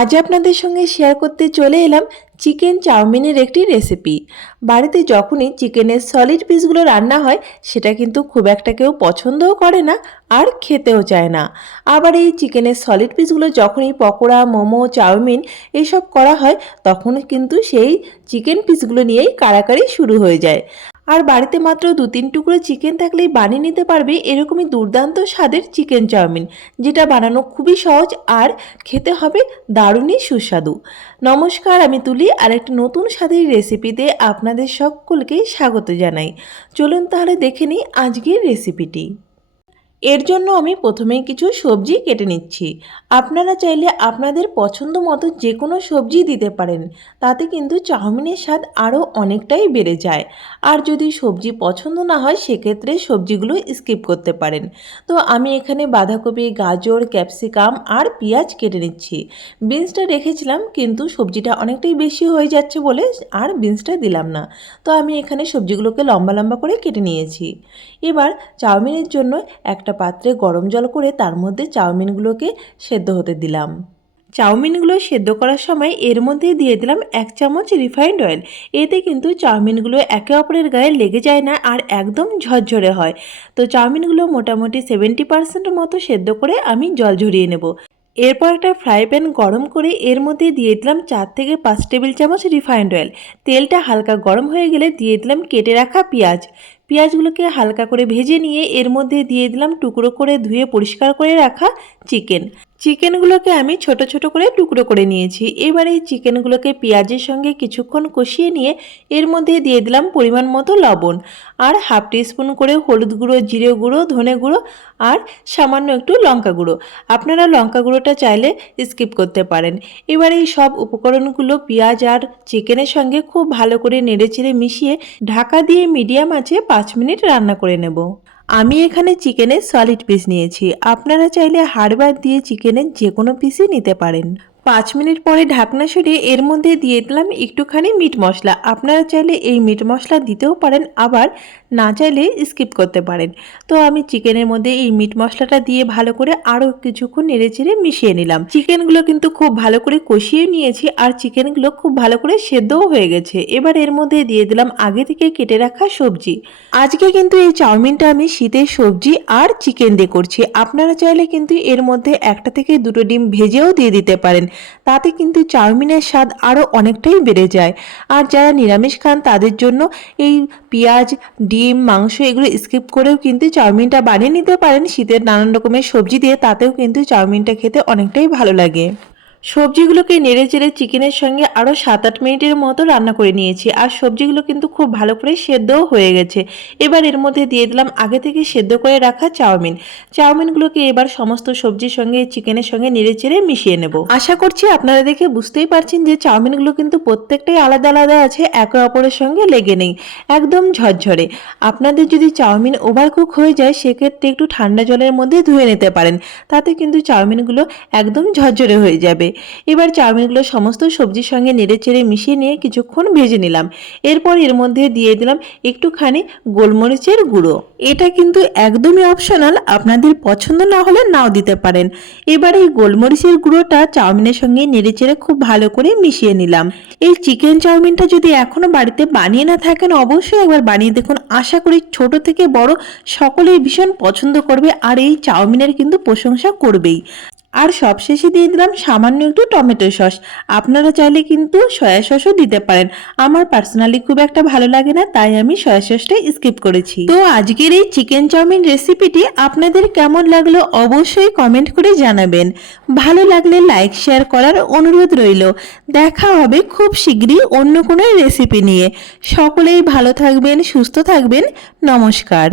আজ আপনাদের সঙ্গে শেয়ার করতে চলে এলাম চিকেন চাউমিনের একটি রেসিপি। বাড়িতে যখনই চিকেনের সলিড পিসগুলো রান্না হয় সেটা কিন্তু খুব একটা কেউ পছন্দও করে না আর খেতেও চায় না। আবার এই চিকেনের সলিড পিসগুলো যখনই পকোড়া, মোমো, চাউমিন এসব করা হয় তখন কিন্তু সেই চিকেন পিসগুলো নিয়েই কাড়াকাড়ি শুরু হয়ে যায়। আর বাড়িতে মাত্র 2-3 টুকরো চিকেন থাকলেই বানিয়ে নিতে পারবে এরকমই দুর্দান্ত স্বাদের চিকেন চাউমিন, যেটা বানানো খুবই সহজ আর খেতে হবে দারুণই সুস্বাদু। নমস্কার, আমি তুলি আর একটি নতুন স্বাদের রেসিপিতে আপনাদের সকলকে স্বাগত জানাই। চলুন তাহলে দেখে নিই আজকের রেসিপিটি। এর জন্য আমি প্রথমেই কিছু সবজি কেটে নিচ্ছি। আপনারা চাইলে আপনাদের পছন্দ মতো যে কোনো সবজি দিতে পারেন, তাতে কিন্তু চাউমিনের স্বাদ আরও অনেকটাই বেড়ে যায়। আর যদি সবজি পছন্দ না হয় সেক্ষেত্রে সবজিগুলো স্কিপ করতে পারেন। তো আমি এখানে বাঁধাকপি, গাজর, ক্যাপসিকাম আর পেঁয়াজ কেটে নিচ্ছি। বিনসটা রেখেছিলাম কিন্তু সবজিটা অনেকটাই বেশি হয়ে যাচ্ছে বলে আর বিনসটা দিলাম না। তো আমি এখানে সবজিগুলোকে লম্বা লম্বা করে কেটে নিয়েছি। এবার চাউমিনের জন্য একটা পাত্রে গরম জল করে তার মধ্যে চাউমিনগুলোকে সেদ্ধ হতে দিলাম। চাউমিনগুলো সেদ্ধ করার সময় এর মধ্যে দিয়ে দিলাম 1 চামচ রিফাইন্ড অয়েল। এতে কিন্তু চাউমিনগুলো একে অপরের গায়ে লেগে যায় না আর একদম ঝরঝরে হয়। তো চাউমিনগুলো মোটামুটি 70% মতো সেদ্ধ করে আমি জল ঝরিয়ে নেব। এরপর একটা ফ্রাই প্যান গরম করে এর মধ্যে দিয়ে দিলাম 4 থেকে 5 টেবিল চামচ রিফাইন্ড অয়েল। তেলটা হালকা গরম হয়ে গেলে দিয়ে দিলাম কেটে রাখা পেঁয়াজ। পেঁয়াজগুলোকে হালকা করে ভেজে নিয়ে এর মধ্যে দিয়ে দিলাম টুকরো করে ধুয়ে পরিষ্কার করে রাখা চিকেনগুলোকে আমি ছোট ছোট করে টুকরো করে নিয়েছি। এবার এই চিকেনগুলোকে পেঁয়াজের সঙ্গে কিছুক্ষণ কষিয়ে নিয়ে এর মধ্যে দিয়ে দিলাম পরিমাণ মতো লবণ আর হাফ টিস্পুন করে হলুদ গুঁড়ো, জিরে গুঁড়ো, ধনে গুঁড়ো আর সামান্য একটু লঙ্কা গুঁড়ো। আপনারা লঙ্কা গুঁড়োটা চাইলে স্কিপ করতে পারেন। এবার এই সব উপকরণগুলো পেঁয়াজ আর চিকেনের সঙ্গে খুব ভালো করে নেড়েচেড়ে মিশিয়ে ঢাকা দিয়ে মিডিয়াম আঁচে 5 মিনিট রান্না করে নেব। আমি এখানে চিকেনের সলিড পিস নিয়েছি, আপনারা চাইলে হাড় বাদ দিয়ে চিকেনের যে কোনো পিসই নিতে পারেন। 5 মিনিট পরে ঢাকনা সরিয়ে এর মধ্যে দিয়ে দিলাম একটুখানি মিট মশলা। আপনারা চাইলে এই মিট মশলা দিতেও পারেন, আবার না চাইলে স্কিপ করতে পারেন। তো আমি চিকেনের মধ্যে এই মিট মশলাটা দিয়ে ভালো করে আরও কিছুক্ষণ নেড়েচেড়ে মিশিয়ে নিলাম। চিকেনগুলো কিন্তু খুব ভালো করে কষিয়ে নিয়েছি আর চিকেনগুলো খুব ভালো করে সেদ্ধও হয়ে গেছে। এবার এর মধ্যে দিয়ে দিলাম আগে থেকে কেটে রাখা সবজি। আজকে কিন্তু এই চাউমিনটা আমি শীতের সবজি আর চিকেন দিয়ে করছি। আপনারা চাইলে কিন্তু এর মধ্যে 1 থেকে 2টো ডিম ভেজেও দিয়ে দিতে পারেন, তাতে কিন্তু চাউমিনের স্বাদ আরও অনেকটাই বেড়ে যায়। আর যারা নিরামিষ খান তাদের জন্য এই পেঁয়াজ, ডিম, মাংস এগুলো স্কিপ করেও কিন্তু চাউমিনটা বানিয়ে নিতে পারেন শীতের নানান রকমের সবজি দিয়ে, তাতেও কিন্তু চাউমিনটা খেতে অনেকটাই ভালো লাগে। সবজিগুলোকে নেড়েচেড়ে চিকেনের সঙ্গে আরও 7-8 মিনিটের মতো রান্না করে নিয়েছি আর সবজিগুলো কিন্তু খুব ভালো করে সেদ্ধও হয়ে গেছে। এবার এর মধ্যে দিয়ে দিলাম আগে থেকে সেদ্ধ করে রাখা চাউমিনগুলোকে এবার সমস্ত সবজির সঙ্গে চিকেনের সঙ্গে নেড়েচেড়ে মিশিয়ে নেব। আশা করছি আপনারা দেখে বুঝতেই পারছেন যে চাউমিনগুলো কিন্তু প্রত্যেকটাই আলাদা আলাদা আছে, একে অপরের সঙ্গে লেগে নেই, একদম ঝরঝরে। আপনাদের যদি চাউমিন ওভারকুক হয়ে যায় সেক্ষেত্রে একটু ঠান্ডা জলের মধ্যে ধুয়ে নিতে পারেন, তাতে কিন্তু চাউমিনগুলো একদম ঝরঝরে হয়ে যাবে। এবার চাউমিনগুলো সমস্ত সবজির সঙ্গে নেড়েচেড়ে মিশিয়ে নিয়ে কিছুক্ষণ ভেজে নিলাম। এরপর এর মধ্যে দিয়ে দিলাম একটুখানি গোলমরিচের গুঁড়ো। এটা কিন্তু একদমই অপশনাল, আপনাদের পছন্দ না হলে নাও দিতে পারেন। এবার এই গোলমরিচের গুঁড়োটা চাউমিনের সঙ্গে নেড়েচেড়ে খুব ভালো করে মিশিয়ে নিলাম। এই চিকেন চাউমিনটা যদি এখনো বাড়িতে বানিয়ে না থাকেন অবশ্যই একবার বানিয়ে দেখুন। আশা করি ছোট থেকে বড় সকলেই ভীষণ পছন্দ করবে আর এই চাউমিনের কিন্তু প্রশংসা করবেই। আর সবশেষে দিয়ে দিলাম সামান্য একটু টমেটো সস। আপনারা চাইলে কিন্তু সয়া সসও দিতে পারেন, আমার পার্সোনালি খুব একটা ভালো লাগে না তাই আমি সয়া সসটা স্কিপ করেছি। তো আজকের এই চিকেন চাউমিন রেসিপিটি আপনাদের কেমন লাগলো অবশ্যই কমেন্ট করে জানাবেন। ভালো লাগলে লাইক শেয়ার করার অনুরোধ রইল। দেখা হবে খুব শীঘ্রই অন্য কোনো রেসিপি নিয়ে। সকলেই ভালো থাকবেন, সুস্থ থাকবেন। নমস্কার।